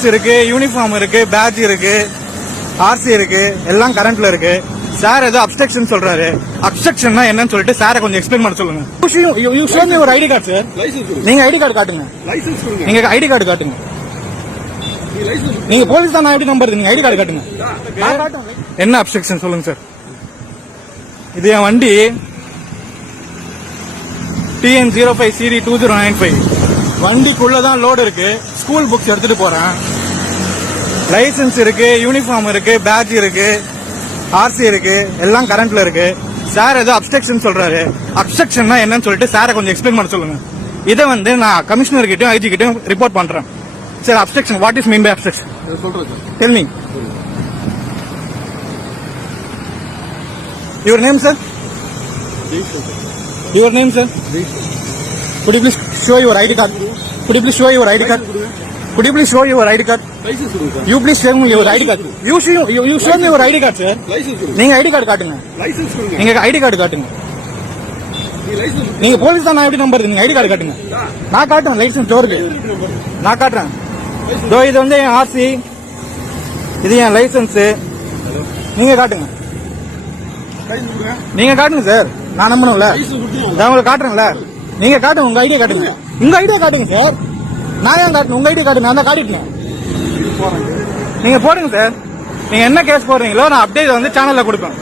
Licence இருக்கு uniform இருக்கு batch இருக்கு ஆர்சி இருக்கு எல்லாம் கரண்ட்ல இருக்கு. சார் ஏதோ அப்ஸ்ட்ரக்ஷன் சொல்றாரு. அப்ஸ்ட்ரக்ஷன்னா என்னன்னு சொல்லிட்டு சாரை கொஞ்சம் எக்ஸ்பிளைன் பண்ண சொல்லுங்க. யூ ஷோ மீ ஒரு ஐடி கார்டு சார் நீங்க ஐடி கார்டு காட்டுங்க. லைசன்ஸ் கொடுங்க. நீங்க ஐடி கார்டு காட்டுங்க. நீங்க போலீஸ் தான் நான் எப்படி நம்புறது? நீங்க ஐடி கார்டு காட்டுங்க. நான் காட்டுறேன். என்ன அப்ஸ்ட்ரக்ஷன் சொல்லுங்க சார் இது என் வண்டி. TN zero five CD two zero nine five வண்டிக்குள்ள தான் லோடு இருக்கு. ஸ்கூல் புக்ஸ் எடுத்துட்டு போறேன். லைசென்ஸ் இருக்கு யூனிஃபார்ம் இருக்கு பேட்ச் இருக்கு ஆர்சி இருக்கு எல்லாம் கரண்ட்ல இருக்கு. சார் ஏதோ அப்ஸ்ட்ரக்ஷன் சொல்றாரு. அப்ஸ்ட்ரக்ஷன்னா என்னன்னு சொல்லிட்டு சாரை கொஞ்சம் எக்ஸ்பிளைன் பண்ண சொல்லுங்க. இதை வந்து நான் கமிஷனர் கிட்டயும் ஐஜி கிட்டயும் ரிப்போர்ட் பண்றேன். Sir obstruction what is mean by obstruction sir name, sir? Your name, sir? Could you please show your ID card? Could you please show your ID card? Could you please show your ID card? License கொடுங்க You please show me your ID card. You show, you, you show me your ID card, sir. License கொடுங்க. நீங்க ID card காட்டுங்க. Licence கொடுங்க. நீங்க ID card காட்டுங்க. நீ licence நீங்க police தான் நான் எப்படி நம்புறது நீங்க ஐடி கார்டு காட்டுங்க. நான் காட்டுறேன் லைசன்ஸ் டோருக்கு நான் காட்டுறேன். இதோ இது வந்து என் ஆர்சி. இது என் லைசன்ஸ் நீங்க காட்டுங்க. லைசன்ஸ் கொடுங்க. நீங்க காட்டுங்க சார் நான் நம்பணும்ல. லைசன்ஸ் கொடுத்தீங்க நான் உங்களுக்கு காட்டுறேன்ல. நீங்க காட்டுங்க உங்க ஐடியா காட்டுங்க. உங்க ஐடியா காட்டுங்க சார் நான் ஏன் காட்டணும் உங்க ஐடியா காட்டுங்க நான் தான் காட்டிட்டேன். நீங்க போடுங்க சார். நீங்க என்ன கேஸ் போடுறீங்களோ நான் அப்டேட் வந்து சேனல்ல கொடுப்பேன்.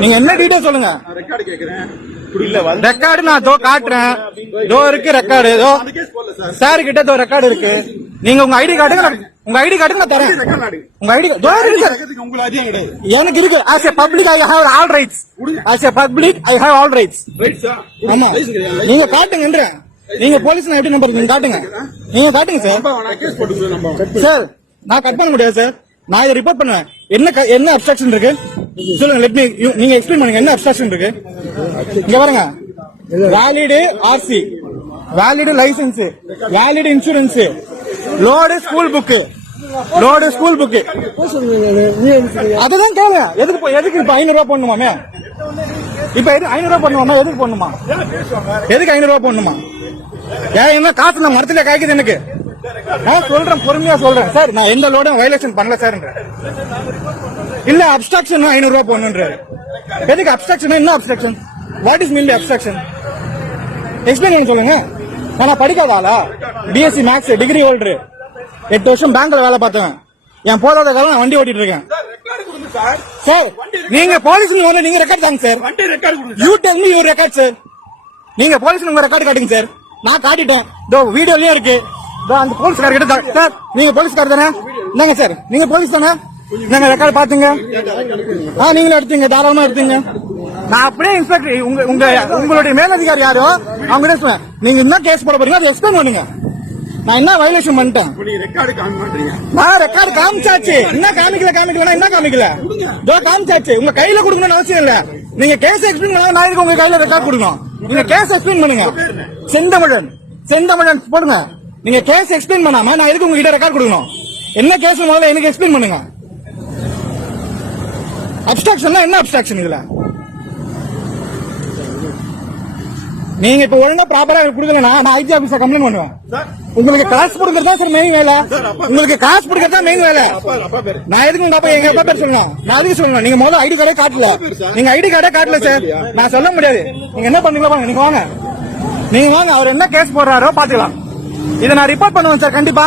நீங்க என்ன டீடைல் சொல்லுங்க? ரெக்கார்டு கேக்குறேன் நான் தோ காட்டுறேன். தோ இருக்கு ரெக்கார்டு தோ சார். கிட்ட தோ ரெக்கார்டு இருக்கு. நீங்க உங்க ஐடி நான்- உங்க ஐடி காட்டுங்க நான் தரேன். உங்க ஐடி கிடையாது எனக்கு இருக்கு. As a public I have all rights as a public I have all rights ஆமா. நீங்க காட்டுங்கன்ற. நீங்க போலீஸ் நான் எப்படி நம்பர் நீங்க காட்டுங்க. நீங்க காட்டுங்க சார் சார் நான் கட் பண்ண முடியாது சார் நான் இதை ரிப்போர்ட் பண்ணுவேன். என்ன என்ன அப்ஸ்ட்ரக்ஷன் இருக்கு? சொல்லுங்க லெட் மீ நீங்க எக்ஸ்பிளைன் பண்ணுங்க என்ன அப்ஸ்ட்ரக்ஷன் இருக்கு? இங்க பாருங்க. Valid RC valid license valid insurance load school book load school book அதுதான் கேளுங்க. எதுக்கு போ- எதுக்கு இப்ப ஐநூறு ரூபாய் போடணுமாமே? இப்ப எது ஐநூறு ரூபாய் எதுக்கு போடணுமா? எதுக்கு ஐநூறு ரூபாய் போடணுமா? ஏன் என்ன காசு நான் மரத்துல காய்க்குது எனக்கு? நான் சொல்றேன் பொறுமையா சொல்றேன். சார் நான் எந்த லோடும் வயலேஷன் பண்ணல சார் இல்ல அப்ஸ்ட்ரக்ஷன் ஐநூறு ரூபாய் போடணுன்றாரு எதுக்கு அப்ஸ்ட்ரக்ஷன் என்ன obstruction what is mean obstruction explain பண்ண சொல்லுங்க. நான் படிக்காத ஆளா? பிஎஸ்சி மேக்ஸ் டிகிரி ஹோல்டரு எட்டு வருஷம் பேங்க்ல வேலை பார்த்தவன். என் போதாத காலம் நான் வண்டி ஓட்டிட்டு இருக்கேன் சார். நீங்க போலீஸ் வந்து நீங்க ரெக்கார்ட் தாங்க சார். வண்டி record you tell me your record sir நீங்க போலீஸ் உங்க ரெக்கார்டு காட்டுங்க சார். நான் காட்டிட்டேன். இதோ வீடியோலயே இருக்கு. இதோ அந்த போலீஸ்கார கிட்ட சார் நீங்க போலீஸ்கார் தானே? இந்தாங்க சார் நீங்க போலீஸ் தானே? நாங்க ரெக்கார்டு பாத்துங்க ஆ நீங்களும் எடுத்தீங்க தாராளமா எடுத்தீங்க. நான் அப்படியே இன்ஸ்பெக்டர் உங்க உங்க உங்களுடைய மேலதிகாரி யாரோ அவங்க சொன்னேன் நீங்க என்ன கேஸ் போட போறீங்க அதை எக்ஸ்பிளைன் பண்ணுங்க. நான் என்ன வயலேஷன் பண்ணிட்டேன்? நான் ரெக்கார்டு காமிச்சாச்சு. என்ன காமிக்கல காமிக்கல என்ன காமிக்கல? இதோ காமிச்சாச்சு. உங்க கையில கொடுக்கணும்னு அவசியம் இல்ல. நீங்க கேஸ் எக்ஸ்பிளைன் பண்ணா நான் எதுக்கு உங்க கையில ரெக்கார்ட் கொடுக்கணும்? நீங்க கேஸ் எக்ஸ்பிளைன் பண்ணுங்க. செந்தமிழன். செந்தமிழன் போடுங்க. நீங்க கேஸ் எக்ஸ்பிளைன் பண்ணாம நான் எதுக்கு உங்ககிட்ட ரெக்கார்ட் கொடுக்கணும்? என்ன கேஸ் முதல்ல எனக்கு எக்ஸ்பிளைன் பண்ணுங்க. அப்ஸ்ட்ராக்ஷன் என்ன அப்ஸ்ட்ராக்ஷன் இதுல? நீங்க இப்ப ஒழுங்கா ப்ராப்பரா கொடுக்கலனா நான் ஐஜி ஆபீஸ கம்ப்ளைண்ட் பண்ணுவேன் உங்களுக்கு காசு கொடுக்கறது தான் சார் மெயின் வேலை உங்களுக்கு காசு கொடுக்கறது தான் மெயின் வேலை நான் எதுக்கு உங்க அப்பா எங்க அப்பா பேர் சொல்லணும்? நான் எதுக்கு சொல்லணும்? நீங்க முதல்ல ஐடி கார்டே காட்டல. நீங்க ஐடி கார்டே காட்டல சார். நான் சொல்ல முடியாது. நீங்க என்ன பண்ணீங்களா பாருங்க நீங்க வாங்க. நீங்க வாங்க அவர் என்ன கேஸ் போடுறாரோ பாத்துக்கலாம் இதை நான் ரிப்போர்ட் பண்ணுவேன் சார் கண்டிப்பா.